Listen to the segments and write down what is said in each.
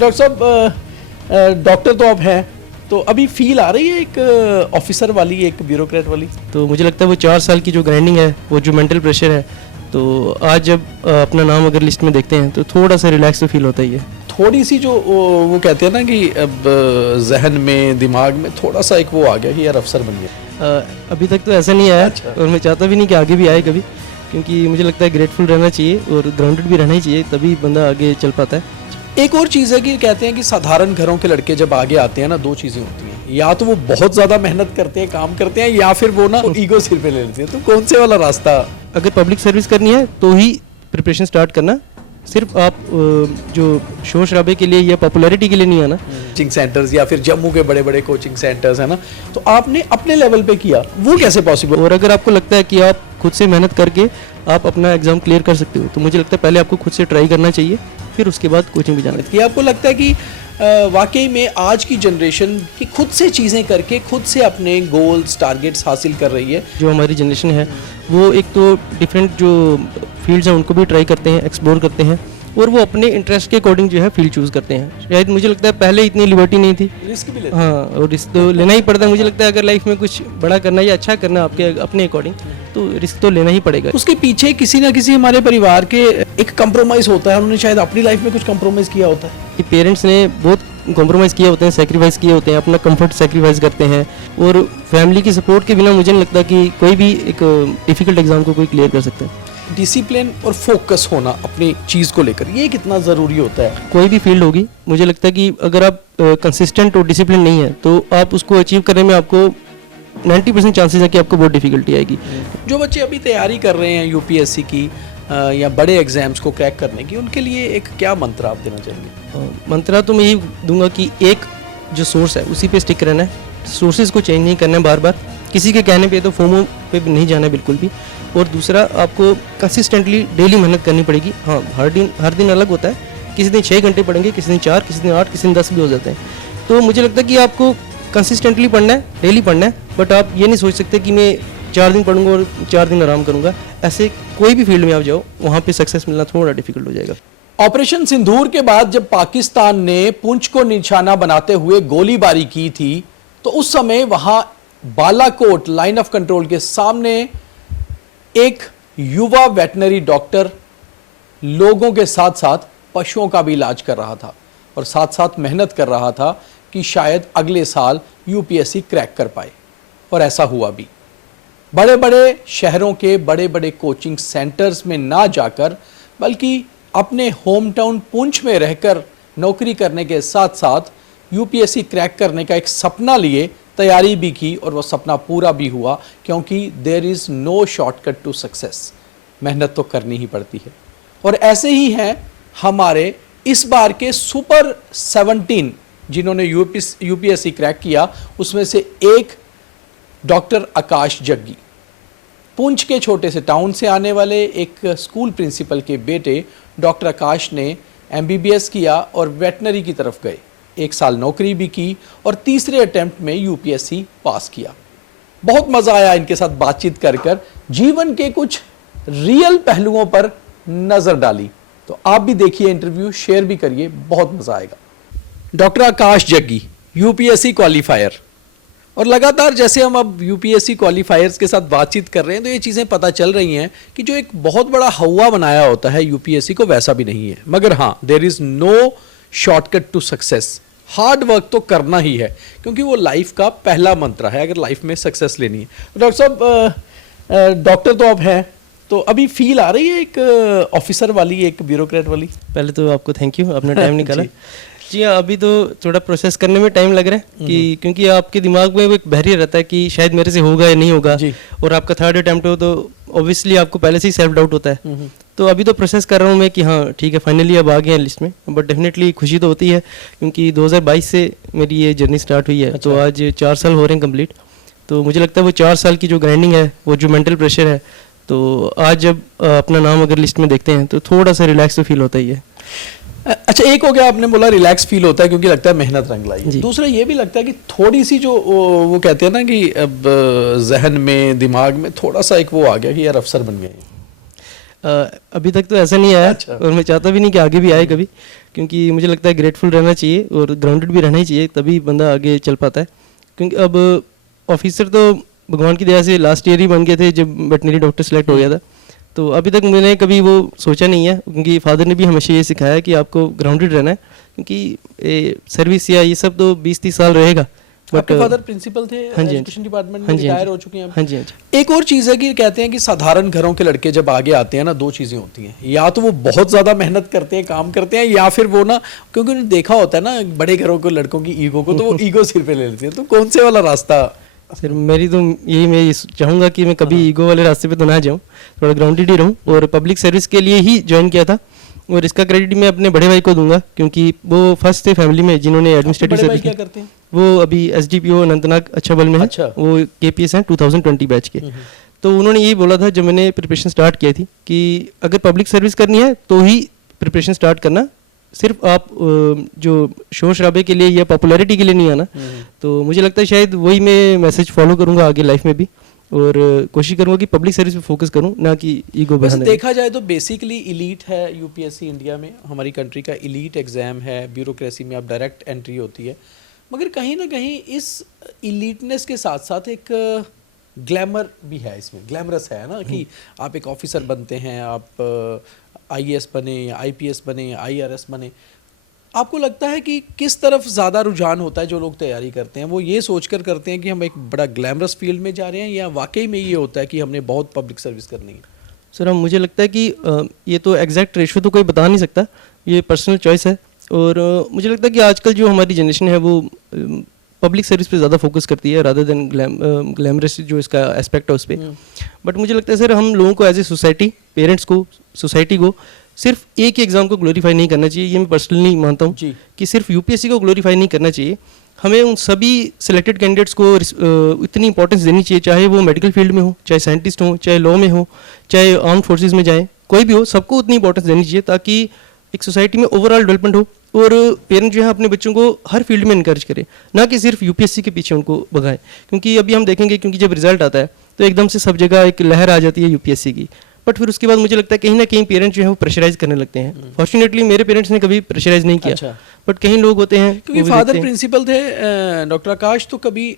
Doctor साहब, doctor तो आप हैं, तो अभी फील आ रही है एक ऑफिसर वाली, एक ब्यूरोक्रेट वाली? तो मुझे लगता है वो 4 साल की जो ग्राइंडिंग है, वो जो मेंटल प्रेशर है, तो आज जब अपना नाम अगर लिस्ट में देखते हैं तो थोड़ा सा रिलैक्स तो फील होता ही है। थोड़ी सी जो वो कहते हैं ना कि अब जहन में, दिमाग में थोड़ा सा एक वो आ गया कि यार अफसर बन गया। अभी तक तो ऐसा नहीं आया। अच्छा। और मैं चाहता भी नहीं कि आगे भी आए कभी, क्योंकि मुझे लगता है ग्रेटफुल रहना चाहिए और ग्राउंडेड भी रहना ही चाहिए, तभी बंदा आगे चल पाता है। एक और चीज़ है कि कहते हैं कि साधारण घरों के लड़के जब आगे आते हैं ना, दो चीज़ें होती हैं, या तो वो बहुत ज़्यादा मेहनत करते हैं, काम करते हैं, या फिर वो ना ईगो सिर पे ले लेते हैं। तो कौन से वाला रास्ता? अगर पब्लिक सर्विस करनी है तो ही प्रिपरेशन स्टार्ट करना, सिर्फ आप जो शोर शराबे के लिए या पॉपुलैरिटी के लिए नहीं आना। कोचिंग सेंटर्स या फिर जम्मू के बड़े बड़े कोचिंग सेंटर्स है ना, तो आपने अपने लेवल पे किया, वो कैसे पॉसिबल? और अगर आपको लगता है कि आप खुद से मेहनत करके आप अपना एग्जाम क्लियर कर सकते हो, तो मुझे लगता है पहले आपको खुद से ट्राई करना चाहिए, फिर उसके बाद कोचिंग भी जाना चाहिए। कि आपको लगता है कि वाकई में आज की जनरेशन की खुद से चीज़ें करके खुद से अपने गोल्स, टारगेट्स हासिल कर रही है? जो हमारी जनरेशन है वो एक तो डिफरेंट जो फील्ड्स हैं उनको भी ट्राई करते हैं, एक्सप्लोर करते हैं, और वो अपने इंटरेस्ट के अकॉर्डिंग जो है फील्ड चूज़ करते हैं। शायद मुझे लगता है पहले इतनी लिबर्टी नहीं थी। रिस्क भी लेते हाँ, और रिस्क तो लेना ही पड़ता है। मुझे लगता है अगर लाइफ में कुछ बड़ा करना है या अच्छा करना है आपके अपने अकॉर्डिंग, तो रिस्क तो लेना ही पड़ेगा। उसके पीछे किसी ना किसी हमारे परिवार के एक कंप्रोमाइज होता है, उन्होंने शायद अपनी लाइफ में कुछ कंप्रोमाइज किया होता है। कि पेरेंट्स ने बहुत कॉम्प्रोमाइज़ किए होते हैं, सेक्रीफाइस किए होते हैं, अपना कंफर्ट सेक्रीफाइस करते हैं, और फैमिली की सपोर्ट के बिना मुझे नहीं लगता कि कोई भी एक डिफ़िकल्ट एग्जाम को कोई क्लियर कर सकता है। डिसिप्लिन और फोकस होना अपनी चीज़ को लेकर, ये कितना ज़रूरी होता है? कोई भी फील्ड होगी, मुझे लगता है कि अगर आप कंसिस्टेंट और डिसिप्लिन नहीं है तो आप उसको अचीव करने में आपको 90% चांसेस है कि आपको बहुत डिफिकल्टी आएगी। जो बच्चे अभी तैयारी कर रहे हैं यूपीएससी की या बड़े एग्जाम्स को क्रैक करने की, उनके लिए एक क्या मंत्र आप देना चाहेंगे? मंत्रा तो मैं यही दूंगा कि एक जो सोर्स है उसी पे स्टिक रहना है, सोर्सेज को चेंज नहीं करना है बार बार, किसी के कहने पे तो फोमो पे नहीं जाना है बिल्कुल भी। और दूसरा, आपको कंसिस्टेंटली डेली मेहनत करनी पड़ेगी। हाँ, हर दिन अलग होता है, किसी दिन 6 घंटे पढ़ेंगे, किसी दिन 4, किसी दिन 8, किसी दिन 10 भी हो जाते हैं। तो मुझे लगता है कि आपको कंसिस्टेंटली पढ़ना है, डेली पढ़ना है, बट आप ये नहीं सोच सकते कि मैं 4 दिन पढ़ूंगा और 4 दिन आराम करूंगा। ऐसे कोई भी फील्ड में आप जाओ, वहाँ पे सक्सेस मिलना थोड़ा डिफिकल्ट हो जाएगा। ऑपरेशन सिंदूर के बाद जब पाकिस्तान ने पुंछ को निशाना बनाते हुए गोलीबारी की थी, तो उस समय वहां बालाकोट लाइन ऑफ कंट्रोल के सामने एक युवा वेटनरी डॉक्टर लोगों के साथ साथ पशुओं का भी इलाज कर रहा था, और साथ साथ मेहनत कर रहा था कि शायद अगले साल यूपीएससी क्रैक कर पाए। और ऐसा हुआ भी। बड़े बड़े शहरों के बड़े बड़े कोचिंग सेंटर्स में ना जाकर, बल्कि अपने होम टाउन पुंछ में रहकर नौकरी करने के साथ साथ यूपीएससी क्रैक करने का एक सपना लिए तैयारी भी की, और वो सपना पूरा भी हुआ, क्योंकि there is no shortcut to success. मेहनत तो करनी ही पड़ती है। और ऐसे ही हैं हमारे इस बार के सुपर 17 जिन्होंने यूपीएससी क्रैक किया, उसमें से एक डॉक्टर आकाश जग्गी, पुंछ के छोटे से टाउन से आने वाले एक स्कूल प्रिंसिपल के बेटे डॉक्टर आकाश ने एमबीबीएस किया और वेटनरी की तरफ गए। 1 साल नौकरी भी की और तीसरे अटेम्प्ट में यूपीएससी पास किया। बहुत मज़ा आया इनके साथ बातचीत कर जीवन के कुछ रियल पहलुओं पर नज़र डाली। तो आप भी देखिए इंटरव्यू, शेयर भी करिए, बहुत मज़ा आएगा। डॉक्टर आकाश जग्गी, यूपीएससी क्वालिफायर, और लगातार जैसे हम अब यूपीएससी क्वालिफायर्स के साथ बातचीत कर रहे हैं, तो ये चीज़ें पता चल रही हैं कि जो एक बहुत बड़ा हवा बनाया होता है यूपीएससी को, वैसा भी नहीं है। मगर हाँ, there is no shortcut to success. Hard work तो करना ही है, क्योंकि वो लाइफ का पहला मंत्र है अगर लाइफ में सक्सेस लेनी है। डॉक्टर साहब, डॉक्टर तो आप हैं, तो अभी फील आ रही है एक ऑफिसर वाली, एक ब्यूरोक्रेट वाली? पहले तो आपको थैंक यू, आपने टाइम निकाला। जी हाँ, अभी तो थोड़ा प्रोसेस करने में टाइम लग रहा है, कि क्योंकि आपके दिमाग में वो एक बैरियर रहता है कि शायद मेरे से होगा या नहीं होगा, और आपका 3rd अटेम्प्ट हो तो ऑब्वियसली आपको पहले से ही सेल्फ डाउट होता है। तो अभी तो प्रोसेस कर रहा हूँ मैं कि हाँ ठीक है, फाइनली अब आ गया है लिस्ट में। बट डेफिनेटली खुशी तो होती है, क्योंकि 2022 से मेरी ये जर्नी स्टार्ट हुई है। तो आज 4 साल हो रहे हैं कंप्लीट। तो मुझे लगता है वो 4 साल की जो ग्राइंडिंग है, वो जो मेंटल प्रेशर है, तो आज जब अपना नाम अगर लिस्ट में देखते हैं तो थोड़ा सा रिलैक्स तो फील होता ही है। अच्छा, एक हो गया, आपने बोला रिलैक्स फील होता है क्योंकि लगता है मेहनत रंग लाई। दूसरा ये भी लगता है कि थोड़ी सी जो वो कहते हैं ना कि अब जहन में, दिमाग में थोड़ा सा एक वो आ गया कि यार अफसर बन गए। अभी तक तो ऐसा नहीं आया। अच्छा। और मैं चाहता भी नहीं कि आगे भी आए कभी, क्योंकि मुझे लगता है ग्रेटफुल रहना चाहिए और ग्राउंडेड भी रहना ही चाहिए, तभी बंदा आगे चल पाता है। क्योंकि अब ऑफिसर तो भगवान की दया से लास्ट ईयर ही बन गए थे जब वेटनरी डॉक्टर सेलेक्ट हो गया था, तो अभी तक मैंने कभी वो सोचा नहीं है, क्योंकि फादर ने भी हमेशा ये सिखाया है कि आपको ग्राउंडेड रहना है, क्योंकि सर्विस या ये सब तो 20-30 साल रहेगा। आपके फादर प्रिंसिपल थे हाँ जी, एजुकेशन डिपार्टमेंट में, हाँ जी, रिटायर हो चुके हैं अब। हाँ जी, हाँ जी। एक और चीज़ है कि कहते हैं कि साधारण घरों के लड़के जब आगे आते हैं ना, दो चीज़ें होती हैं, या तो वो बहुत ज़्यादा मेहनत करते हैं, काम करते हैं, या फिर वो ना, क्योंकि उन्होंने देखा होता है ना बड़े घरों के लड़कों की ईगो को, तो वो ईगो सिर पे ले लेते हैं। तो कौन से वाला रास्ता? सर मेरी तो यही, मैं चाहूँगा कि मैं कभी ईगो वाले रास्ते पे तो ना जाऊँ, थोड़ा ग्राउंडेड ही रहूँ, और पब्लिक सर्विस के लिए ही ज्वाइन किया था। और इसका क्रेडिट मैं अपने बड़े भाई को दूंगा, क्योंकि वो फर्स्ट थे फैमिली में जिन्होंने एडमिनिस्ट्रेटिव बड़े भाई सर्विस क्या करते हैं? वो अभी SDPO अनंतनाग अच्छा बल में है। अच्छा। वो KPS हैं 2020 बैच के। तो उन्होंने यही बोला था जब मैंने प्रिपरेशन स्टार्ट किया थी कि अगर पब्लिक सर्विस करनी है तो ही प्रिपरेशन स्टार्ट करना, सिर्फ आप जो शोर शराबे के लिए या पॉपुलैरिटी के लिए नहीं आना। तो मुझे लगता है शायद वही मैं मैसेज फॉलो करूंगा आगे लाइफ में भी, और कोशिश करूंगा कि पब्लिक सर्विस पे फोकस करूं, ना कि ईगो वैसे बढ़ाने। देखा जाए तो बेसिकली इलीट है UPSC इंडिया में, हमारी कंट्री का इलीट एग्जाम है, ब्यूरोक्रेसी में आप डायरेक्ट एंट्री होती है, मगर कहीं ना कहीं इस इलीटनेस के साथ साथ एक ग्लैमर भी है इसमें, ग्लैमरस है ना, कि आप एक ऑफिसर बनते हैं, आप IAS बने या IPS बने या IRS बने। आपको लगता है कि किस तरफ ज़्यादा रुझान होता है जो लोग तैयारी करते हैं? वो ये सोचकर करते हैं कि हम एक बड़ा ग्लैमरस फील्ड में जा रहे हैं, या वाकई में ये होता है कि हमने बहुत पब्लिक सर्विस करनी है? सर मुझे लगता है कि ये तो एग्जैक्ट रेशो तो कोई बता नहीं सकता, ये पर्सनल चॉइस है। और मुझे लगता है कि आजकल जो हमारी जनरेशन है वो पब्लिक सर्विस पे ज़्यादा फोकस करती है रादर देन ग्लैमरस जो इसका एस्पेक्ट है उस पर। बट मुझे लगता है सर हम लोगों को एज ए सोसाइटी, पेरेंट्स को, सोसाइटी को सिर्फ एक ही एग्ज़ाम को ग्लोरीफाई नहीं करना चाहिए। ये मैं पर्सनली मानता हूँ कि सिर्फ UPSC को ग्लोरीफाई नहीं करना चाहिए, हमें उन सभी सिलेक्टेड कैंडिडेट्स को इतनी इंपॉर्टेंस देनी चाहिए, चाहे वो मेडिकल फील्ड में हो, चाहे साइंटिस्ट हो, चाहे लॉ में हो, चाहे आर्म्ड फोर्सेज में जाएँ, कोई भी हो, सबको उतनी इंपॉर्टेंस देनी चाहिए ताकि एक सोसाइटी में ओवरऑल डेवलपमेंट हो। और पेरेंट जो है अपने बच्चों को हर फील्ड में इनकरेज करे, ना कि सिर्फ UPSC के पीछे उनको भगाएं। क्योंकि अभी हम देखेंगे, क्योंकि जब रिजल्ट आता है तो एकदम से सब जगह एक लहर आ जाती है UPSC की, बट फिर उसके बाद मुझे लगता है कहीं ना कहीं पेरेंट्स जो है वो प्रेशराइज करने लगते हैं। फॉर्चुनेटली मेरे पेरेंट्स ने कभी प्रेशराइज नहीं किया। अच्छा। बट कहीं लोग होते हैं, क्योंकि फादर प्रिंसिपल थे डॉक्टर आकाश, तो कभी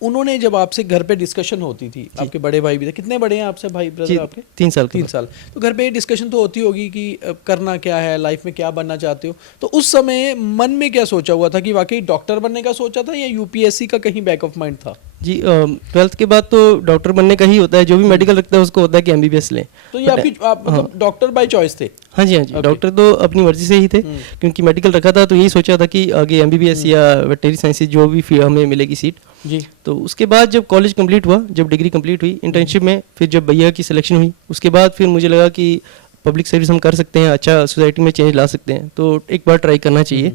उन्होंने जब आपसे घर पे डिस्कशन होती थी, आपके बड़े भाई भी थे, कितने बड़े हैं आपसे भाई ब्रदर आपके? 3 साल। 3 साल। तो घर पे डिस्कशन तो होती होगी कि करना क्या है, लाइफ में क्या बनना चाहते हो, तो उस समय मन में क्या सोचा हुआ था कि वाकई डॉक्टर बनने का सोचा था, या UPSC का कहीं बैक ऑफ माइंड था? जी 12th के बाद तो डॉक्टर बनने का ही होता है, जो भी मेडिकल रखता है उसको होता है कि MBBS लें। तो ये आपकी मतलब डॉक्टर बाय चॉइस थे? हाँ जी, हाँ जी। डॉक्टर तो अपनी मर्जी से ही थे, क्योंकि मेडिकल रखा था तो यही सोचा था कि आगे MBBS या वेटनरी साइंसेज जो भी हमें मिलेगी सीट जी। तो उसके बाद जब कॉलेज कंप्लीट हुआ, जब डिग्री कंप्लीट हुई, इंटर्नशिप में फिर जब भैया की सिलेक्शन हुई, उसके बाद फिर मुझे लगा कि पब्लिक सर्विस हम कर सकते हैं, अच्छा सोसाइटी में चेंज ला सकते हैं, तो एक बार ट्राई करना चाहिए।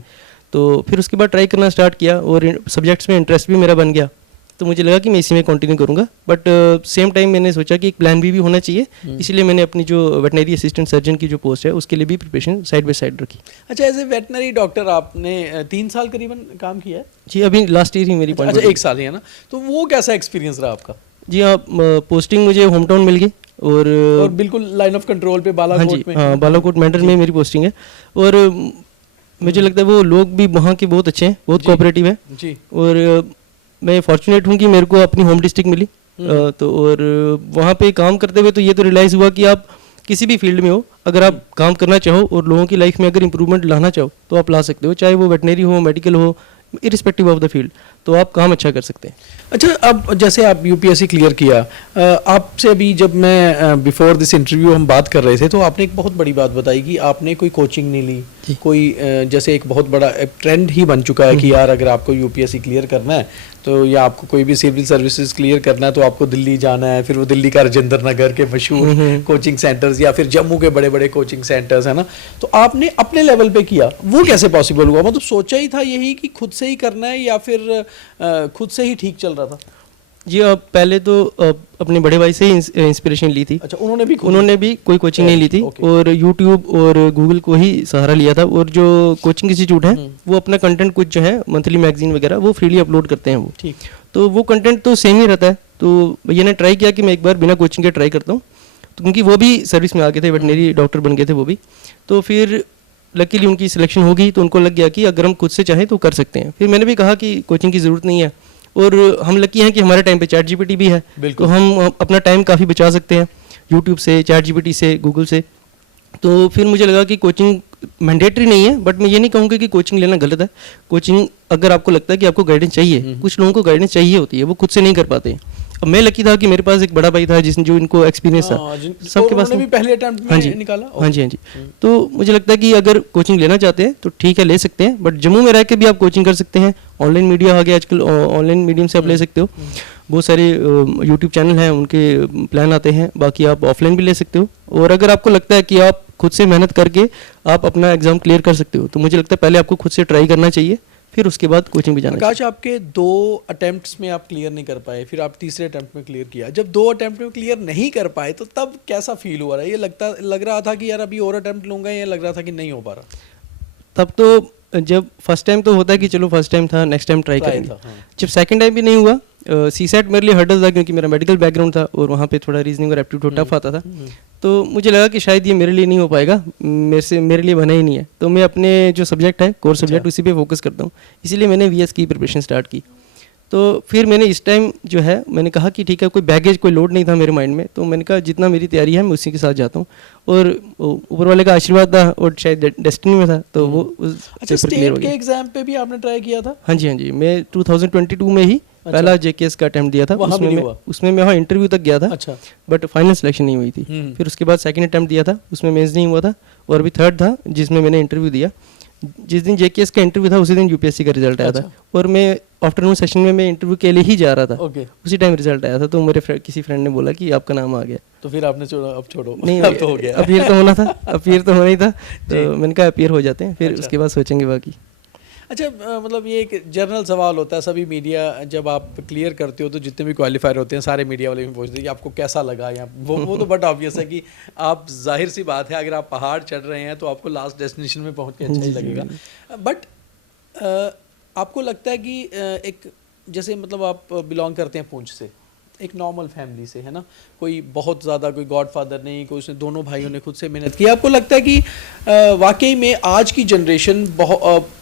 तो फिर उसके बाद ट्राई करना स्टार्ट किया और सब्जेक्ट्स में इंटरेस्ट भी मेरा बन गया, तो मुझे लगा कि मैं इसी में कंटिन्यू करूंगा। बट सेम टाइम मैंने सोचा कि एक प्लान भी होना चाहिए, इसलिए मैंने अपनी जो वेटनरी असिस्टेंट सर्जन की जो पोस्ट है उसके लिए भी प्रिपरेशन साइड बाय साइड रखी। अच्छा, एज ए वेटनरी डॉक्टर आपने 3 साल करीबन काम किया है? जी, अभी लास्ट ईयर ही मेरी अच्छा 1 साल ही है ना, तो वो कैसा एक्सपीरियंस रहा आपका? जी हाँ, पोस्टिंग मुझे होम टाउन मिल गई और बिल्कुल लाइन ऑफ कंट्रोल पे बालाकोट में। हाँ, बालाकोट मेंढर में मेरी पोस्टिंग है। और मुझे लगता है वो लोग भी वहाँ के बहुत अच्छे हैं, बहुत कोऑपरेटिव है जी। और मैं फॉर्चुनेट हूँ कि मेरे को अपनी होम डिस्ट्रिक्ट मिली। तो और वहाँ पे काम करते हुए तो ये तो रियलाइज़ हुआ कि आप किसी भी फील्ड में हो, अगर आप काम करना चाहो और लोगों की लाइफ में अगर इंप्रूवमेंट लाना चाहो तो आप ला सकते हो, चाहे वो वेटनरी हो, मेडिकल हो, इरिस्पेक्टिव ऑफ द फील्ड, तो आप काम अच्छा कर सकते हैं। अच्छा, अब जैसे आप UPSC क्लियर किया, आपसे अभी जब मैं बिफोर दिस इंटरव्यू हम बात कर रहे थे तो आपने एक बहुत बड़ी बात बताई कि आपने कोई कोचिंग नहीं ली, कोई जैसे एक बहुत बड़ा ट्रेंड ही बन चुका है कि यार अगर आपको UPSC क्लियर करना है तो या आपको कोई भी सिविल सर्विसेज क्लियर करना है तो आपको दिल्ली जाना है, फिर वो दिल्ली का राजेंद्र नगर के मशहूर कोचिंग सेंटर्स या फिर जम्मू के बड़े बड़े कोचिंग सेंटर्स है ना, तो आपने अपने लेवल पे किया, वो कैसे पॉसिबल हुआ? मतलब सोचा ही था यही कि खुद से ही करना है या फिर खुद से ही ठीक चल रहा था? जी, अब पहले तो अपने बड़े भाई से ही इंस्पिरेशन ली थी। अच्छा, उन्होंने भी कोई कोचिंग नहीं ली थी और यूट्यूब और गूगल को ही सहारा लिया था। और जो कोचिंग इंस्टीट्यूट है वो अपना कंटेंट कुछ जो है मंथली मैगजीन वगैरह वो फ्रीली अपलोड करते हैं वो, ठीक। तो वो कंटेंट तो सेम ही रहता है। तो भैया ने ट्राई किया कि मैं एक बार बिना कोचिंग के ट्राई करता हूँ तो क्योंकि वो भी सर्विस में आ गए थे, वेटनरी डॉक्टर बन गए थे वो भी। तो फिर लकीली उनकी सिलेक्शन हो गई, तो उनको लग गया कि अगर हम खुद से चाहें तो कर सकते हैं। फिर मैंने भी कहा कि कोचिंग की ज़रूरत नहीं है, और हम लकी हैं कि हमारे टाइम पे चैट जीपीटी भी है, तो हम अपना टाइम काफ़ी बचा सकते हैं यूट्यूब से, चैट जीपीटी से, गूगल से। तो फिर मुझे लगा कि कोचिंग मैंडेटरी नहीं है, बट मैं ये नहीं कहूँगा कि कोचिंग लेना गलत है। कोचिंग अगर आपको लगता है कि आपको गाइडेंस चाहिए, कुछ लोगों को गाइडेंस चाहिए होती है, वो खुद से नहीं कर पाते। अब मैं लकी था कि मेरे पास एक बड़ा भाई था जिसने जो इनको एक्सपीरियंस था, सबके पास भी पहले अटेम्प्ट में निकाला। हाँ जी। तो मुझे लगता है कि अगर कोचिंग लेना चाहते हैं तो ठीक है, ले सकते हैं, बट जम्मू में रह के भी आप कोचिंग कर सकते हैं। ऑनलाइन मीडिया आ गया आजकल, ऑनलाइन मीडियम से आप ले सकते हो। बहुत सारे यूट्यूब चैनल हैं, उनके प्लान आते हैं। बाकी आप ऑफलाइन भी ले सकते हो, और अगर आपको लगता है कि आप खुद से मेहनत करके आप अपना एग्जाम क्लियर कर सकते हो, तो मुझे लगता है पहले आपको खुद से ट्राई करना चाहिए, फिर उसके बाद कोचिंग भी जाना चाहिए। आकाश, आपके 2 अटेम्प्ट्स में आप क्लियर नहीं कर पाए, फिर आप तीसरे अटेम्प्ट में क्लियर किया। जब 2 अटेम्प्ट में क्लियर नहीं कर पाए तो तब कैसा फील हुआ रहा? ये लग रहा था कि यार अभी और अटेम्प्ट लूंगा, या लग रहा था कि नहीं हो पा रहा? तब तो जब फर्स्ट टाइम तो होता है कि चलो फर्स्ट टाइम था, नेक्स्ट टाइम ट्राई करेंगे। हाँ। जब सेकंड टाइम भी नहीं हुआ, सी सेट मेरे लिए हर्डल था, क्योंकि मेरा मेडिकल बैकग्राउंड था और वहाँ पे थोड़ा रीजनिंग और एप्टीट्यूड टफ आता था। तो मुझे लगा कि शायद ये मेरे लिए नहीं हो पाएगा, मेरे लिए बना ही नहीं है। तो मैं अपने जो सब्जेक्ट है, कोर सब्जेक्ट, उसी पे फोकस करता हूँ, इसीलिए मैंने वीएस की प्रिपरेशन स्टार्ट की। तो फिर मैंने इस टाइम जो है, मैंने कहा कि ठीक है, कोई बैगेज, कोई लोड नहीं था मेरे माइंड में, तो मैंने कहा जितना मेरी तैयारी है मैं उसी के साथ जाता हूँ, और ऊपर वाले का आशीर्वाद था और शायद डेस्टिनी में था, तो वो अच्छा, स्टेट के एग्जाम पे भी आपने ट्राई किया था? हाँ जी, मैं 2022 में ही पहला जेकेएस का अटेम्प्ट दिया था। उसमें मैं वहाँ इंटरव्यू तक गया था, बट फाइनल सिलेक्शन नहीं हुई थी। फिर उसके बाद सेकंड अटेम्प्ट दिया था, उसमें मेंस नहीं हुआ था, और अभी थर्ड था जिसमें मैंने इंटरव्यू दिया। जिस दिन जेकेएस का इंटरव्यू था उसी दिन यूपीएससी का रिजल्ट आया था, और मैं आफ्टरनून सेशन में मैं इंटरव्यू के लिए ही जा रहा था। उसी टाइम रिजल्ट आया था, तो मेरे किसी फ्रेंड ने बोला कि आपका नाम आ गया। तो फिर आपने अब छोड़ो, नहीं, अब तो हो गया। अपीयर तो होना था, अपीयर तो होना ही था, तो मैंने कहा अपीयर हो जाते हैं, फिर उसके बाद सोचेंगे बाकी। अच्छा, मतलब ये एक जनरल सवाल होता है, सभी मीडिया जब आप क्लियर करते हो तो जितने भी क्वालिफायर होते हैं सारे मीडिया वाले भी पूछते हैं कि आपको कैसा लगा, या वो तो बट ऑब्वियस है कि आप, जाहिर सी बात है, अगर आप पहाड़ चढ़ रहे हैं तो आपको लास्ट डेस्टिनेशन में पहुंच के अच्छा ही लगेगा। बट आपको लगता है कि एक, जैसे मतलब आप बिलोंग करते हैं पुंछ से, एक नॉर्मल फैमिली से, है ना, कोई बहुत ज़्यादा कोई गॉडफादर नहीं, कोई, उसने दोनों भाइयों ने खुद से मेहनत की। आपको लगता है कि वाकई में आज की जनरेशन बहुत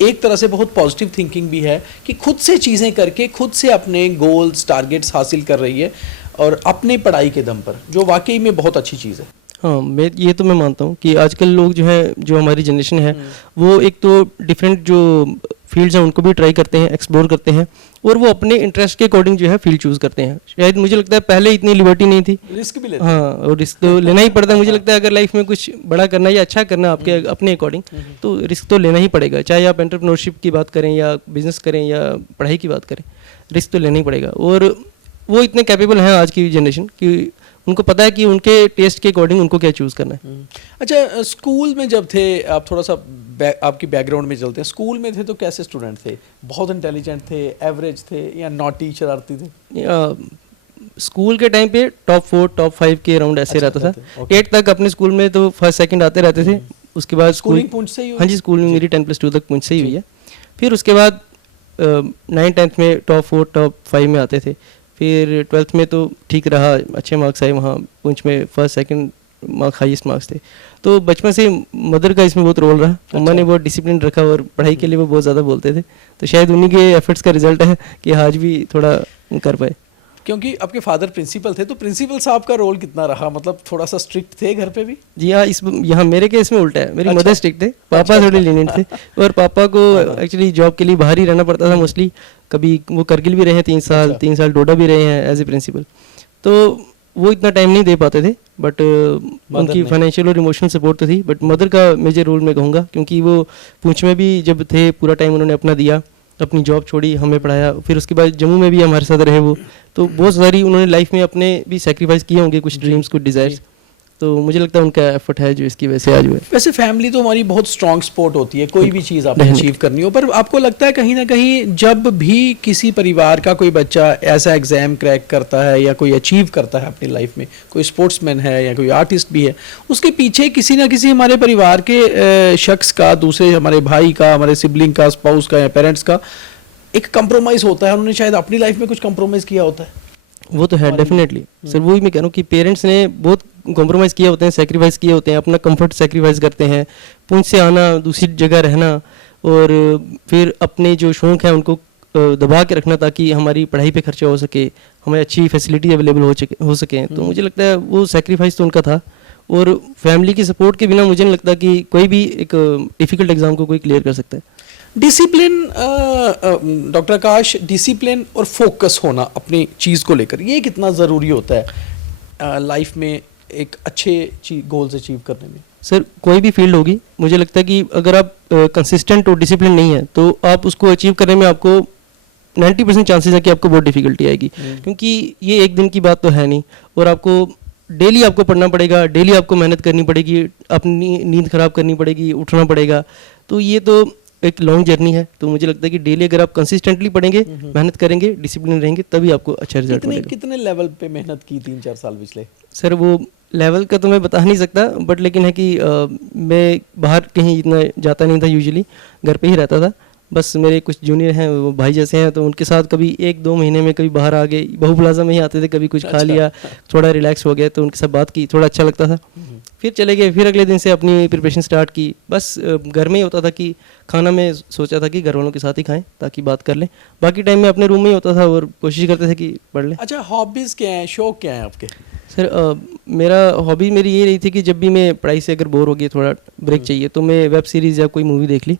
एक तरह से बहुत पॉजिटिव थिंकिंग भी है कि खुद से चीज़ें करके खुद से अपने गोल्स, टारगेट्स हासिल कर रही है, और अपने पढ़ाई के दम पर, जो वाकई में बहुत अच्छी चीज़ है? हाँ, मैं मानता हूँ कि आजकल लोग जो है, जो हमारी जनरेशन है, वो एक तो डिफरेंट जो फील्ड्स हैं उनको भी ट्राई करते हैं, एक्सप्लोर करते हैं, और वो अपने इंटरेस्ट के अकॉर्डिंग जो है फील्ड चूज़ करते हैं। शायद मुझे लगता है पहले इतनी लिबर्टी नहीं थी, रिस्क भी लेते हैं। हाँ, और रिस्क तो लेना ही पड़ता है। मुझे लगता है अगर लाइफ में कुछ बड़ा करना या अच्छा करना आपके अपने अकॉर्डिंग, तो रिस्क तो लेना ही पड़ेगा। चाहे आप एंटरप्रेन्योरशिप की बात करें, या बिजनेस करें, या पढ़ाई की बात करें, रिस्क तो लेना ही पड़ेगा। और वो इतने कैपेबल हैं आज की जनरेशन कि उनको पता है कि उनके टेस्ट के अकॉर्डिंग उनको क्या चूज़ करना है। अच्छा, स्कूल में जब थे आप, थोड़ा सा आपकी बैकग्राउंड में चलते हैं, स्कूल में थे तो कैसे स्टूडेंट थे? बहुत इंटेलिजेंट थे, एवरेज थे, या नॉटी शरारती थे? स्कूल के टाइम पे टॉप 4 टॉप 5 के अराउंड ऐसे रहता था। 8 तक अपने स्कूल में तो फर्स्ट सेकंड आते रहते थे। उसके बाद स्कूलिंग पुंछ से ही हुई? हाँ जी, स्कूलिंग मेरी 10+2 तक पुंछ से ही हुई है। फिर उसके बाद 9th-10th में टॉप 4 टॉप 5 में आते थे। फिर 12th में तो ठीक रहा, अच्छे मार्क्स आए, वहाँ पुंछ में फर्स्ट सेकंड हाईएस्ट मार्क्स थे। तो बचपन से मदर का इसमें बहुत रोल रहा। अम्मा ने बहुत डिसिप्लिन रखा, और पढ़ाई के लिए वो बहुत ज़्यादा बोलते थे, तो शायद उन्हीं के एफर्ट्स का रिजल्ट है कि आज भी थोड़ा कर पाए। क्योंकि आपके फादर प्रिंसिपल थे, तो प्रिंसिपल साहब का रोल कितना रहा? मतलब थोड़ा सा स्ट्रिक्ट थे घर पे भी? जी हाँ, यहाँ मेरे केस में उल्टा है, मेरी मदर स्ट्रिक्ट थे, पापा थोड़े लीनियंट थे। और पापा को एक्चुअली जॉब के लिए बाहर ही रहना पड़ता था मोस्टली। कभी वो करगिल भी रहे हैं 3 साल, 3 साल डोडा भी रहे हैं एज ए प्रिंसिपल, तो वो इतना टाइम नहीं दे पाते थे। बट उनकी फाइनेंशियल और इमोशनल सपोर्ट तो थी, बट मदर का मेजर रोल मैं कहूँगा, क्योंकि वो पुंछ में भी जब थे पूरा टाइम उन्होंने अपना दिया, अपनी जॉब छोड़ी, हमें पढ़ाया। फिर उसके बाद जम्मू में भी हमारे साथ रहे वो, तो बहुत सारी उन्होंने लाइफ में अपने भी सेक्रीफाइस किए होंगे, कुछ ड्रीम्स, कुछ डिज़ायर्स। तो मुझे लगता है उनका एफर्ट है जो इसकी वजह से आज हुआ है। वैसे फैमिली तो हमारी बहुत स्ट्रॉन्ग सपोर्ट होती है, कोई भी चीज़ आपने अचीव करनी हो, पर आपको लगता है कहीं ना कहीं जब भी किसी परिवार का कोई बच्चा ऐसा एग्जाम क्रैक करता है या कोई अचीव करता है अपनी लाइफ में, कोई स्पोर्ट्समैन है या कोई आर्टिस्ट भी है, उसके पीछे किसी ना किसी हमारे परिवार के शख्स का, दूसरे हमारे भाई का, हमारे सिबलिंग का, स्पाउस का या पेरेंट्स का एक कंप्रोमाइज़ होता है। उन्होंने शायद अपनी लाइफ में कुछ कंप्रोमाइज़ किया होता है। वो तो है डेफिनेटली सर, वही मैं कह रहा हूँ कि पेरेंट्स ने बहुत कॉम्प्रोमाइज़ किए होते हैं, सेक्रीफाइस किए होते हैं, अपना कंफर्ट सेक्रीफाइस करते हैं, पुंछ से आना, दूसरी जगह रहना, और फिर अपने जो शौक हैं उनको दबा के रखना ताकि हमारी पढ़ाई पे खर्चा हो सके, हमें अच्छी फैसिलिटी अवेलेबल हो सके। तो मुझे लगता है वो सेक्रीफाइस तो उनका था, और फैमिली की सपोर्ट के बिना मुझे नहीं लगता कि कोई भी एक डिफ़िकल्ट एग्ज़ाम को कोई क्लियर कर सकता है। डिसिप्लिन, डॉक्टर आकाश, डिसिप्लिन और फोकस होना अपनी चीज़ को लेकर, ये कितना ज़रूरी होता है लाइफ में एक अच्छे गोल्स अचीव करने में? सर कोई भी फील्ड होगी, मुझे लगता है कि अगर आप कंसिस्टेंट और डिसिप्लिन नहीं है तो आप उसको अचीव करने में आपको 90% चांसेस है कि आपको बहुत डिफिकल्टी आएगी, क्योंकि ये एक दिन की बात तो है नहीं, और आपको डेली आपको पढ़ना पड़ेगा, डेली आपको मेहनत करनी पड़ेगी, अपनी नींद खराब करनी पड़ेगी, उठना पड़ेगा, तो ये तो एक लॉन्ग जर्नी है। तो मुझे लगता है कि डेली अगर आप कंसिस्टेंटली पढ़ेंगे, मेहनत करेंगे, डिसिप्लिन रहेंगे, तभी आपको अच्छा रिजल्ट मिलेगा। कितने लेवल पे मेहनत की 3-4 साल पिछले? सर वो लेवल का तो मैं बता नहीं सकता, बट लेकिन है कि मैं बाहर कहीं इतना जाता नहीं था, यूजुअली घर पे ही रहता था। बस मेरे कुछ जूनियर हैं, वो भाई जैसे हैं, तो उनके साथ कभी 1-2 महीने में कभी बाहर आ गए, बहु प्लाजा में ही आते थे, कभी कुछ खा लिया, थोड़ा रिलैक्स हो गया, तो उनके साथ बात की, थोड़ा अच्छा लगता था, फिर चले गए, फिर अगले दिन से अपनी प्रिपरेशन स्टार्ट की। बस घर में ही होता था कि खाना में सोचा था कि घर वालों के साथ ही खाएं ताकि बात कर लें, बाकी टाइम में अपने रूम में ही होता था और कोशिश करते थे कि पढ़ लें। अच्छा, हॉबीज़ क्या हैं, शौक क्या हैं आपके? सर मेरा हॉबी मेरी ये रही थी कि जब भी मैं पढ़ाई से अगर बोर हो गया, थोड़ा ब्रेक चाहिए, तो मैं वेब सीरीज़ या कोई मूवी देख ली।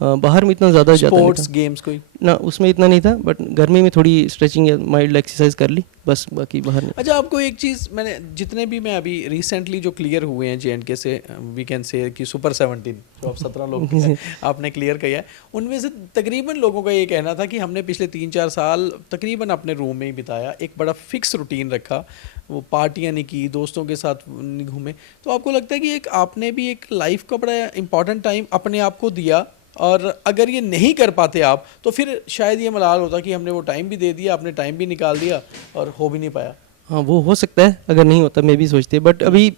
बाहर में इतना ज़्यादा जाता नहीं था। स्पोर्ट्स गेम्स कोई ना, उसमें इतना नहीं था, बट घर में थोड़ी स्ट्रेचिंग या माइल्ड एक्सरसाइज कर ली, बस बाकी बाहर नहीं। अच्छा, आपको एक चीज़, मैंने जितने भी मैं अभी रिसेंटली जो क्लियर हुए हैं JNK से, वी कैन से कि सुपर 17 जो आप 17 लोग आपने क्लियर किया है, उनमें से तकरीबन लोगों का ये कहना था कि हमने पिछले 3-4 साल तकरीबन अपने रूम में ही बिताया, एक बड़ा फिक्स रूटीन रखा, वो पार्टियाँ नहीं की, दोस्तों के साथ नहीं घूमे। तो आपको लगता है कि एक आपने भी एक लाइफ का बड़ा इंपॉर्टेंट टाइम अपने आप को दिया, और अगर ये नहीं कर पाते आप तो फिर शायद ये मलाल होता कि हमने वो टाइम भी दे दिया, आपने टाइम भी निकाल दिया और हो भी नहीं पाया? हाँ, वो हो सकता है, अगर नहीं होता मैं भी सोचती, बट अभी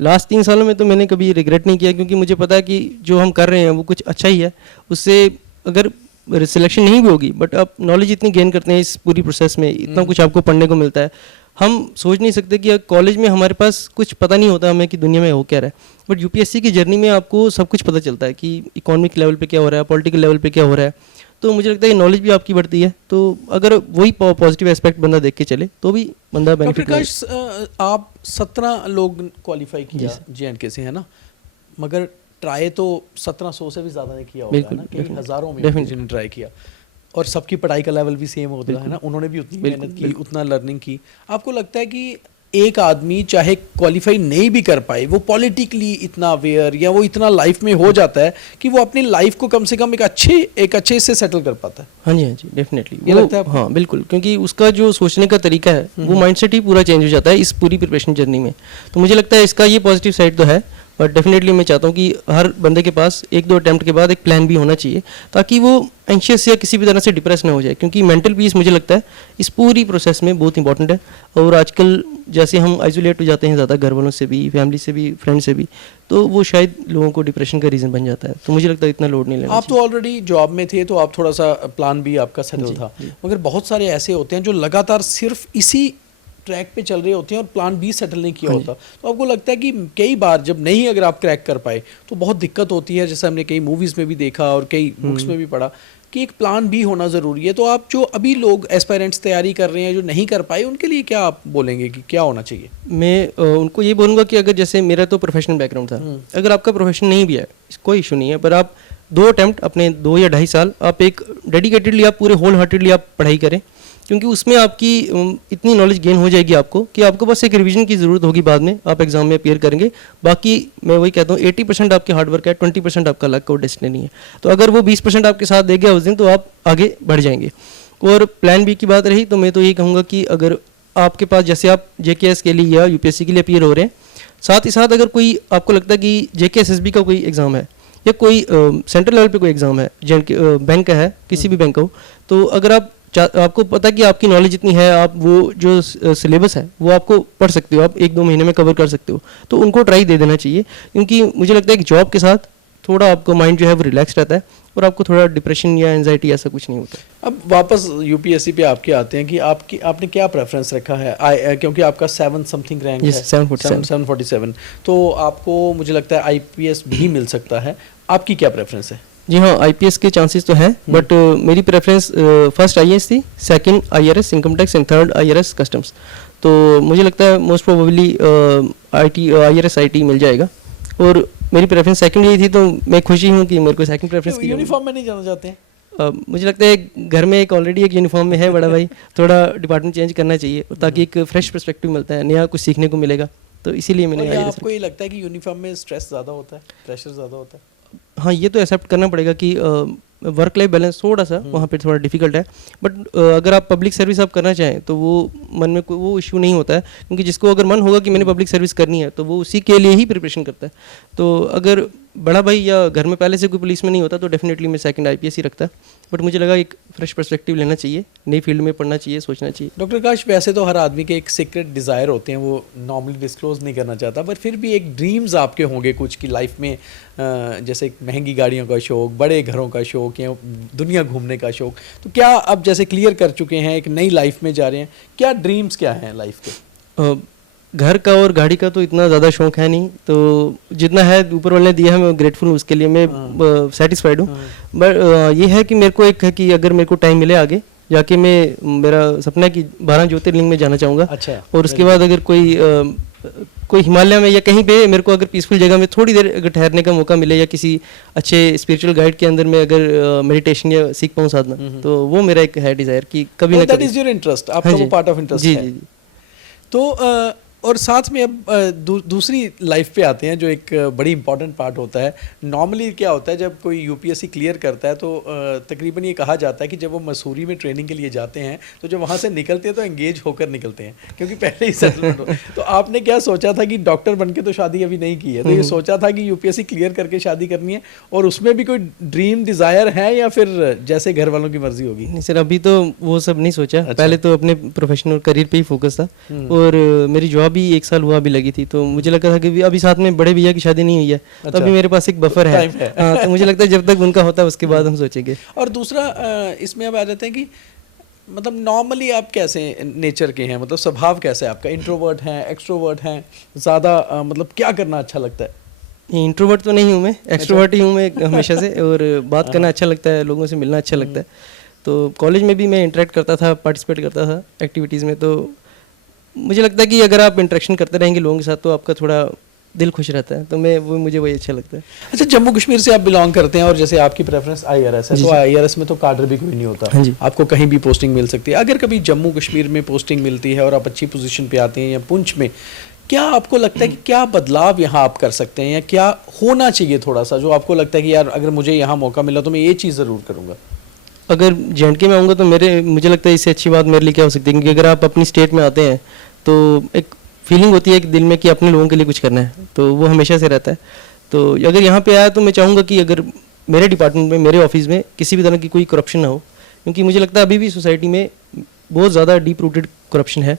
लास्ट 3 सालों में तो मैंने कभी रिग्रेट नहीं किया, क्योंकि मुझे पता है कि जो हम कर रहे हैं वो कुछ अच्छा ही है। उससे अगर सिलेक्शन नहीं भी होगी, बट आप नॉलेज इतनी गेन करते हैं इस पूरी प्रोसेस में, इतना कुछ आपको पढ़ने को मिलता है। हम सोच नहीं सकते कि कॉलेज में हमारे पास कुछ पता नहीं होता हमें कि दुनिया में हो क्या रहा है, बट UPSC की जर्नी में आपको सब कुछ पता चलता है कि इकोनॉमिक लेवल पे क्या हो रहा है, पॉलिटिकल लेवल पे क्या हो रहा है। तो मुझे लगता है नॉलेज भी आपकी बढ़ती है, तो अगर वही पॉजिटिव एस्पेक्ट बंदा देख के चले तो भी बंदा बेनिफिट। आप 17 लोग क्वालिफाई किया JNK से, है ना, मगर ट्राई तो 1700 से भी ज़्यादा ने किया होगा, है ना, कई हज़ारों में जिन्होंने ट्राई किया, और सबकी पढ़ाई का लेवल भी सेम होता है ना, उन्होंने भी उतनी मेहनत की, उतना लर्निंग की। आपको लगता है कि एक आदमी चाहे क्वालिफाई नहीं भी कर पाए, वो पॉलिटिकली इतना अवेयर या वो इतना लाइफ में हो जाता है कि वो अपनी लाइफ को कम से कम एक अच्छे से सेटल कर पाता है? हाँ जी डेफिनेटली, ये लगता है? हाँ बिल्कुल, क्योंकि उसका जो सोचने का तरीका है वो माइंडसेट ही पूरा चेंज हो जाता है इस पूरी प्रिपरेशन जर्नी में। तो मुझे लगता है इसका ये पॉजिटिव साइड तो है, बट डेफिनेटली मैं चाहता हूँ कि हर बंदे के पास 1-2 अटैम्प्ट के बाद एक प्लान भी होना चाहिए, ताकि वो एंशियस या किसी भी तरह से डिप्रेस ना हो जाए, क्योंकि मेंटल पीस मुझे लगता है इस पूरी प्रोसेस में बहुत इंपॉर्टेंट है। और आजकल जैसे हम आइसोलेट हो जाते हैं ज़्यादा, घर वालों से भी, फैमिली से भी, फ्रेंड से भी, तो वो शायद लोगों को डिप्रेशन का रीज़न बन जाता है। तो मुझे लगता है इतना लोड नहीं लेना। आप तो ऑलरेडी जॉब में थे, तो आप थोड़ा सा प्लान भी आपका सेटल था, मगर बहुत सारे ऐसे होते हैं जो लगातार सिर्फ इसी ट्रैक पे चल रहे होते हैं और प्लान बी सेटल नहीं किया होता। तो आपको लगता है कि कई बार जब नहीं अगर आप क्रैक कर पाए तो बहुत दिक्कत होती है, जैसे हमने कई मूवीज़ में भी देखा और कई बुक्स में भी पढ़ा कि एक प्लान बी होना ज़रूरी है। तो आप जो अभी लोग एस्पायरेंट्स तैयारी कर रहे हैं जो नहीं कर पाए, उनके लिए क्या आप बोलेंगे कि क्या होना चाहिए? मैं उनको ये बोलूँगा कि अगर जैसे मेरा तो प्रोफेशनल बैकग्राउंड था, अगर आपका प्रोफेशन नहीं भी है कोई इशू नहीं है, पर आप 2 अटैम्प्ट अपने 2 या 2.5 साल आप एक डेडिकेटेडली, आप पूरे होल हार्टेडली आप पढ़ाई करें, क्योंकि उसमें आपकी इतनी नॉलेज गेन हो जाएगी आपको कि आपको बस एक रिवीजन की ज़रूरत होगी, बाद में आप एग्जाम में अपीयर करेंगे। बाकी मैं वही कहता हूँ 80% आपके हार्डवर्क है, 20% आपका लक और डेस्टिनी है। तो अगर वो 20% आपके साथ दे गया उस दिन, तो आप आगे बढ़ जाएंगे। और प्लान बी की बात रही तो मैं तो ये कहूँगा कि अगर आपके पास, जैसे आप JKS के लिए या UPSC के लिए अपीयर हो रहे हैं, साथ ही साथ अगर कोई आपको लगता है कि JKSSB का कोई एग्ज़ाम है या कोई सेंट्रल लेवल पे कोई एग्ज़ाम है, बैंक का है, किसी भी बैंक का हो, तो अगर आपको पता है कि आपकी नॉलेज इतनी है, आप वो जो सिलेबस है वो आपको पढ़ सकते हो, आप 1-2 महीने में कवर कर सकते हो, तो उनको ट्राई दे देना चाहिए। क्योंकि मुझे लगता है कि जॉब के साथ थोड़ा आपका माइंड जो है वो रिलैक्स रहता है और आपको थोड़ा डिप्रेशन या एंजाइटी ऐसा कुछ नहीं होता। अब वापस यूपीएससी पे आपके आते हैं कि आपने क्या प्रेफरेंस रखा है, क्योंकि आपका 7 समथिंग रैंक है, 747, तो आपको मुझे लगता है आईपीएस भी मिल सकता है, आपकी क्या प्रेफरेंस है? जी हाँ, आईपीएस के चांसेस तो हैं, बट मेरी प्रेफरेंस फर्स्ट आईएएस थी, second IRS income tax and third IRS customs. तो मुझे लगता है मोस्ट प्रोबेबली आईआरएस आईटी मिल जाएगा और मेरी प्रेफरेंस सेकंड यही थी, तो मैं खुशी हूँ कि मेरे को सेकंड प्रेफरेंस की। यूनिफॉर्म में नहीं जाना चाहते हैं? मुझे लगता है घर में एक ऑलरेडी एक यूनिफॉर्म में है बड़ा भाई, थोड़ा डिपार्टमेंट चेंज करना चाहिए ताकि एक फ्रेश पर्सपेक्टिव मिलता है, नया कुछ सीखने को मिलेगा, तो इसीलिए मैंने। आपको ये लगता है कि यूनिफॉर्म में स्ट्रेस ज़्यादा होता है, प्रेशर ज़्यादा होता है? हाँ, ये तो एक्सेप्ट करना पड़ेगा कि वर्क लाइफ बैलेंस थोड़ा सा वहाँ पे थोड़ा डिफिकल्ट है, बट अगर आप पब्लिक सर्विस आप करना चाहें तो वो मन में कोई वो इशू नहीं होता है, क्योंकि जिसको अगर मन होगा कि मैंने पब्लिक सर्विस करनी है तो वो उसी के लिए ही प्रिपरेशन करता है। तो अगर बड़ा भाई या घर में पहले से कोई पुलिस में नहीं होता तो डेफिनेटली मैं सेकंड आईपीएस ही रखता, बट मुझे लगा एक फ्रेश पर्सपेक्टिव लेना चाहिए, नई फील्ड में पढ़ना चाहिए, सोचना चाहिए। डॉक्टर काश, वैसे तो हर आदमी के एक सीक्रेट डिज़ायर होते हैं, वो नॉर्मली डिस्क्लोज नहीं करना चाहता, पर फिर भी एक ड्रीम्स आपके होंगे कुछ की लाइफ में, जैसे महंगी गाड़ियों का शौक, बड़े घरों का शौक या दुनिया घूमने का शौक, तो क्या अब जैसे क्लियर कर चुके हैं, एक नई लाइफ में जा रहे हैं, क्या ड्रीम्स क्या हैं लाइफ के? घर का और गाड़ी का तो इतना ज़्यादा शौक है नहीं, तो जितना है ऊपर वाले ने दिया है मैं ग्रेटफुल हूँ उसके लिए, मैं सेटिस्फाइड हूँ। बट ये है कि मेरे को एक है कि अगर मेरे को टाइम मिले आगे जाके, मैं मेरा सपना है कि 12 ज्योतिर्लिंग में जाना चाहूँगा। अच्छा। और उसके बाद अगर कोई हिमालय में या कहीं पे मेरे को अगर पीसफुल जगह में थोड़ी देर अगर ठहरने का मौका मिले, या किसी अच्छे स्पिरिचुअल गाइड के अंदर में अगर मेडिटेशन या सीख पाऊँ साधना, तो वो मेरा एक है डिज़ायर कि कभी ना कभी। दैट इज योर इंटरेस्ट, आपका वो पार्ट ऑफ इंटरेस्ट है। जी। तो और साथ में अब दूसरी लाइफ पे आते हैं जो एक बड़ी इंपॉर्टेंट पार्ट होता है। नॉर्मली क्या होता है जब कोई यूपीएससी क्लियर करता है तो तकरीबन ये कहा जाता है कि जब वो मसूरी में ट्रेनिंग के लिए जाते हैं तो जब वहाँ से निकलते हैं तो एंगेज होकर निकलते हैं, क्योंकि पहले ही सेटलमेंट हो। तो आपने क्या सोचा था कि डॉक्टर बन के तो शादी अभी नहीं की है, तो ये सोचा था कि यूपीएससी क्लियर करके शादी करनी है, और उसमें भी कोई ड्रीम डिज़ायर है या फिर जैसे घर वालों की मर्जी होगी? नहीं सर, अभी तो वो सब नहीं सोचा। अच्छा। पहले तो अपने प्रोफेशनल करियर पे ही फोकस था, और मेरी जॉब भी 1 साल हुआ अभी लगी थी, तो मुझे लगा था कि अभी साथ में बड़े भैया की शादी नहीं हुई है। अच्छा। तो अभी मेरे पास एक बफर है। हाँ, तो मुझे लगता है जब तक उनका होता है उसके बाद हम सोचेंगे। और दूसरा इसमें अब आ जाते हैं कि मतलब नॉर्मली आप कैसे नेचर के हैं, मतलब स्वभाव कैसे है आपका? इंट्रोवर्ट हैं, एक्सट्रोवर्ट हैं, ज़्यादा मतलब क्या करना अच्छा लगता है? इंट्रोवर्ट तो नहीं हूँ मैं, एक्सट्रोवर्ट ही हूँ मैं हमेशा से, और बात करना अच्छा लगता है, लोगों से मिलना अच्छा लगता है। तो कॉलेज में भी मैं इंटरेक्ट करता था, पार्टिसिपेट करता था एक्टिविटीज़ में, तो मुझे लगता है कि अगर आप इंटरेक्शन करते रहेंगे लोगों के साथ तो आपका थोड़ा दिल खुश रहता है, तो मुझे वही अच्छा लगता है। अच्छा, जम्मू कश्मीर से आप बिलोंग करते हैं और जैसे आपकी प्रेफरेंस आईआरएस है, तो आईआरएस में तो काडर भी कोई नहीं होता। हाँ जी। आपको कहीं भी पोस्टिंग मिल सकती है। अगर कभी जम्मू कश्मीर में पोस्टिंग मिलती है और आप अच्छी पोजीशन पे आते हैं या पुंछ में, क्या आपको लगता है कि क्या बदलाव यहाँ आप कर सकते हैं या क्या होना चाहिए थोड़ा सा, जो आपको लगता है कि यार अगर मुझे यहाँ मौका मिला तो मैं ये चीज़ ज़रूर करूँगा? अगर जेएंडके में आऊँगा तो मुझे लगता है इससे अच्छी बात मेरे लिए क्या हो सकती है, क्योंकि अगर आप अपनी स्टेट में आते हैं तो एक फीलिंग होती है कि दिल में कि अपने लोगों के लिए कुछ करना है, तो वो हमेशा से रहता है। तो अगर यहाँ पे आया तो मैं चाहूँगा कि अगर मेरे डिपार्टमेंट में, मेरे ऑफिस में किसी भी तरह की कोई करप्शन ना हो, क्योंकि मुझे लगता है अभी भी सोसाइटी में बहुत ज़्यादा डीप रूटेड करप्शन है,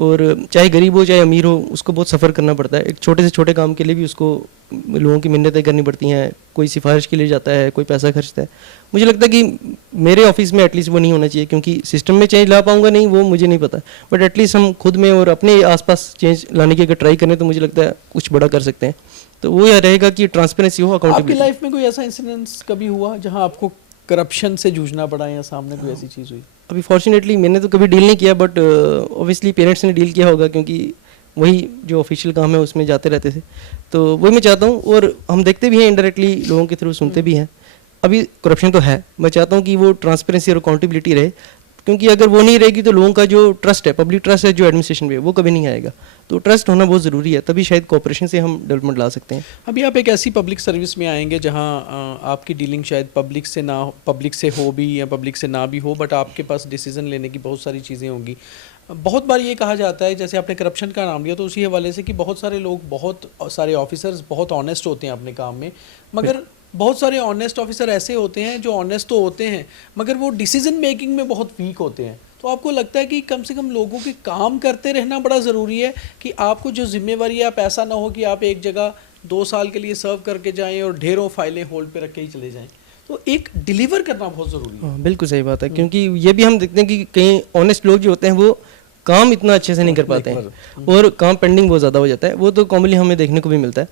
और चाहे गरीब हो चाहे अमीर हो उसको बहुत सफ़र करना पड़ता है। एक छोटे से छोटे काम के लिए भी उसको लोगों की मिन्नतें करनी पड़ती हैं, कोई सिफारिश के लिए जाता है, कोई पैसा खर्चता है। मुझे लगता है कि मेरे ऑफिस में एटलीस्ट वो नहीं होना चाहिए, क्योंकि सिस्टम में चेंज ला पाऊंगा नहीं वो मुझे नहीं पता, बट एटलीस्ट हम खुद में और अपने आसपास चेंज लाने की अगर ट्राई करें तो मुझे लगता है कुछ बड़ा कर सकते हैं। तो वो यह रहेगा कि ट्रांसपेरेंसी हो, अकाउंटेबिलिटी। आपकी लाइफ में कोई ऐसा इंसिडेंस कभी हुआ जहाँ आपको करप्शन से जूझना पड़ा या सामने कोई ऐसी चीज़ हुई? अभी फॉर्चुनेटली मैंने तो कभी डील नहीं किया, बट ऑब्वियसली पेरेंट्स ने डील किया होगा, क्योंकि वही जो ऑफिशियल काम है उसमें जाते रहते थे। तो वही मैं चाहता हूँ, और हम देखते भी हैं इनडायरेक्टली, लोगों के थ्रू सुनते भी हैं। अभी करप्शन तो है, मैं चाहता हूँ कि वो ट्रांसपेरेंसी और अकाउंटेबिलिटी रहे, क्योंकि अगर वो नहीं रहेगी तो लोगों का जो ट्रस्ट है, पब्लिक ट्रस्ट है जो एडमिनिस्ट्रेशन पे, वो कभी नहीं आएगा। तो ट्रस्ट होना बहुत ज़रूरी है, तभी शायद कोऑपरेशन से हम डेवलपमेंट ला सकते हैं। अभी आप एक ऐसी पब्लिक सर्विस में आएंगे जहां आपकी डीलिंग शायद पब्लिक से हो भी या पब्लिक से ना भी हो, बट आपके पास डिसीजन लेने की बहुत सारी चीज़ें होंगी। बहुत बार ये कहा जाता है, जैसे आपने करप्शन का नाम लिया तो उसी हवाले से, कि बहुत सारे लोग, बहुत सारे ऑफिसर्स बहुत ऑनेस्ट होते हैं अपने काम में, मगर बहुत सारे ऑनेस्ट ऑफिसर ऐसे होते हैं जो ऑनेस्ट तो होते हैं मगर वो डिसीजन मेकिंग में बहुत वीक होते हैं। तो आपको लगता है कि कम से कम लोगों के काम करते रहना बड़ा ज़रूरी है, कि आपको जो जिम्मेवारी है, आप ऐसा ना हो कि आप एक जगह 2 साल के लिए सर्व करके जाएं और ढेरों फाइलें होल्ड पे रख के ही चले जाएं। तो एक डिलीवर करना बहुत ज़रूरी है। हाँ, बिल्कुल सही बात है, क्योंकि ये भी हम देखते हैं कि कई ऑनेस्ट लोग जो होते हैं वो काम इतना अच्छे से नहीं कर पाते हैं और काम पेंडिंग बहुत ज़्यादा हो जाता है। वो तो कॉमनली हमें देखने को भी मिलता है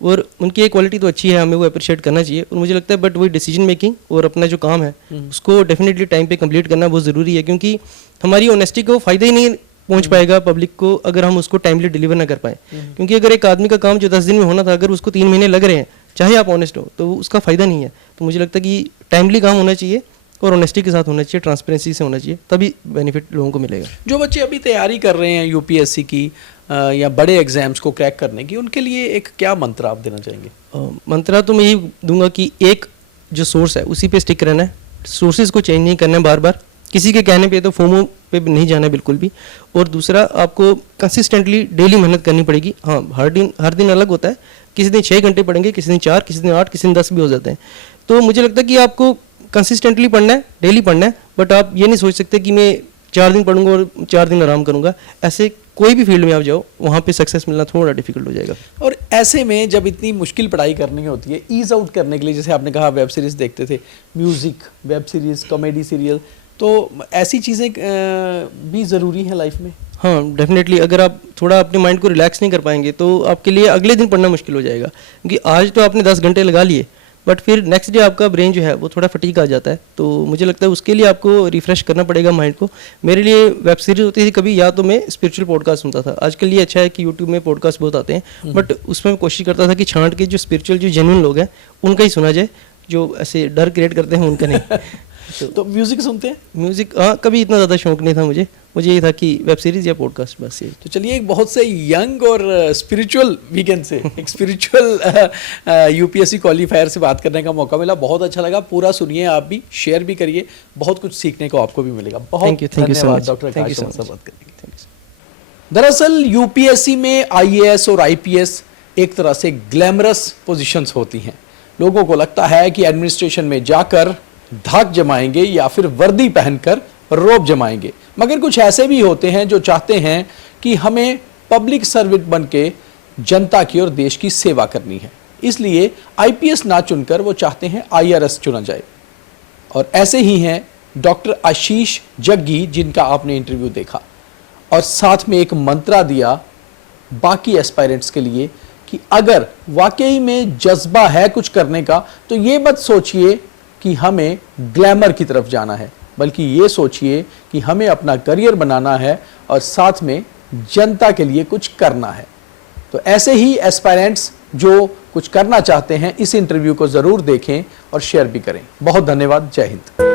और उनकी एक क्वालिटी तो अच्छी है, हमें वो अप्रिशिएट करना चाहिए। और मुझे लगता है बट वही डिसीजन मेकिंग और अपना जो काम है उसको डेफिनेटली टाइम पे कंप्लीट करना बहुत ज़रूरी है, क्योंकि हमारी ऑनेस्टी को फ़ायदा ही नहीं पहुंच पाएगा पब्लिक को अगर हम उसको टाइमली डिलीवर ना कर पाए। क्योंकि अगर एक आदमी का काम जो 10 दिन में होना था, अगर उसको 3 महीने लग रहे हैं, चाहे आप ऑनेस्ट हो, तो उसका फ़ायदा नहीं है। तो मुझे लगता है कि टाइमली काम होना चाहिए और ऑनेस्टी के साथ होना चाहिए, ट्रांसपेरेंसी से होना चाहिए, तभी बेनिफिट लोगों को मिलेगा। जो बच्चे अभी तैयारी कर रहे हैं यूपीएससी की या बड़े एग्जाम्स को क्रैक करने की, उनके लिए एक क्या मंत्र आप देना चाहेंगे? मंत्रा तो मैं यही दूंगा कि एक जो सोर्स है उसी पे स्टिक रहना है, सोर्सेज को चेंज नहीं करना है बार बार, किसी के कहने पे तो फोमो पे नहीं जाना है बिल्कुल भी। और दूसरा, आपको कंसिस्टेंटली डेली मेहनत करनी पड़ेगी। हाँ, हर दिन अलग होता है, किसी दिन 6 घंटे पढ़ेंगे, किसी दिन 4, किसी दिन 8, किसी दिन 10 भी हो जाते हैं। तो मुझे लगता है कि आपको कंसिस्टेंटली पढ़ना है, डेली पढ़ना है, बट आप ये नहीं सोच सकते कि मैं 4 दिन पढ़ूंगा और 4 दिन आराम करूंगा। ऐसे कोई भी फील्ड में आप जाओ, वहाँ पे सक्सेस मिलना थोड़ा डिफिकल्ट हो जाएगा। और ऐसे में जब इतनी मुश्किल पढ़ाई करनी होती है, ईज आउट करने के लिए, जैसे आपने कहा वेब सीरीज़ देखते थे, music, web series, comedy serial, तो ऐसी चीज़ें भी ज़रूरी हैं लाइफ में। हाँ, डेफिनेटली अगर आप थोड़ा अपने माइंड को रिलैक्स नहीं कर पाएंगे तो आपके लिए अगले दिन पढ़ना मुश्किल हो जाएगा, क्योंकि आज तो आपने 10 घंटे लगा लिए, बट फिर नेक्स्ट डे आपका ब्रेन जो है वो थोड़ा फटीग आ जाता है। तो मुझे लगता है उसके लिए आपको रिफ्रेश करना पड़ेगा माइंड को। मेरे लिए वेब सीरीज होती थी कभी, या तो मैं स्पिरिचुअल पॉडकास्ट सुनता था। आजकल ये अच्छा है कि यूट्यूब में पॉडकास्ट बहुत आते हैं, बट उसमें मैं कोशिश करता था कि छांट के जो स्पिरिचुअल, जो जेन्युइन लोग हैं उनका ही सुना जाए, जो ऐसे डर क्रिएट करते हैं उनका नहीं। तो म्यूजिक सुनते हैं? म्यूजिक, हाँ, कभी इतना ज़्यादा शौक नहीं था मुझे ये था कि वेब सीरीज या पॉडकास्ट, बस ये। तो चलिए, एक बहुत से यंग और स्पिरिचुअल वीकेंड से एक स्पिरिचुअल यूपीएससी क्वालिफायर से बात करने का मौका मिला। बहुत अच्छा लगा, पूरा सुनिए, आप भी शेयर भी करिए, बहुत कुछ सीखने को आपको भी मिलेगा। बहुत धन्यवाद डॉक्टर आकाश से बात करने के लिए। दरअसल यूपीएससी में आईएएस और आईपीएस एक तरह से ग्लैमरस पोजीशंस होती हैं। लोगों को लगता है कि एडमिनिस्ट्रेशन में जाकर धाक जमाएंगे या फिर वर्दी पहनकर रोब जमाएंगे, मगर कुछ ऐसे भी होते हैं जो चाहते हैं कि हमें पब्लिक सर्वेंट बन के जनता की और देश की सेवा करनी है। इसलिए आईपीएस ना चुनकर वो चाहते हैं आईआरएस चुना जाए। और ऐसे ही हैं डॉक्टर आशीष जग्गी, जिनका आपने इंटरव्यू देखा, और साथ में एक मंत्रा दिया बाकी एस्पायरेंट्स के लिए कि अगर वाकई में जज्बा है कुछ करने का, तो ये मत सोचिए कि हमें ग्लैमर की तरफ जाना है, बल्कि ये सोचिए कि हमें अपना करियर बनाना है और साथ में जनता के लिए कुछ करना है। तो ऐसे ही एस्पायरेंट्स जो कुछ करना चाहते हैं, इस इंटरव्यू को ज़रूर देखें और शेयर भी करें। बहुत धन्यवाद। जय हिंद।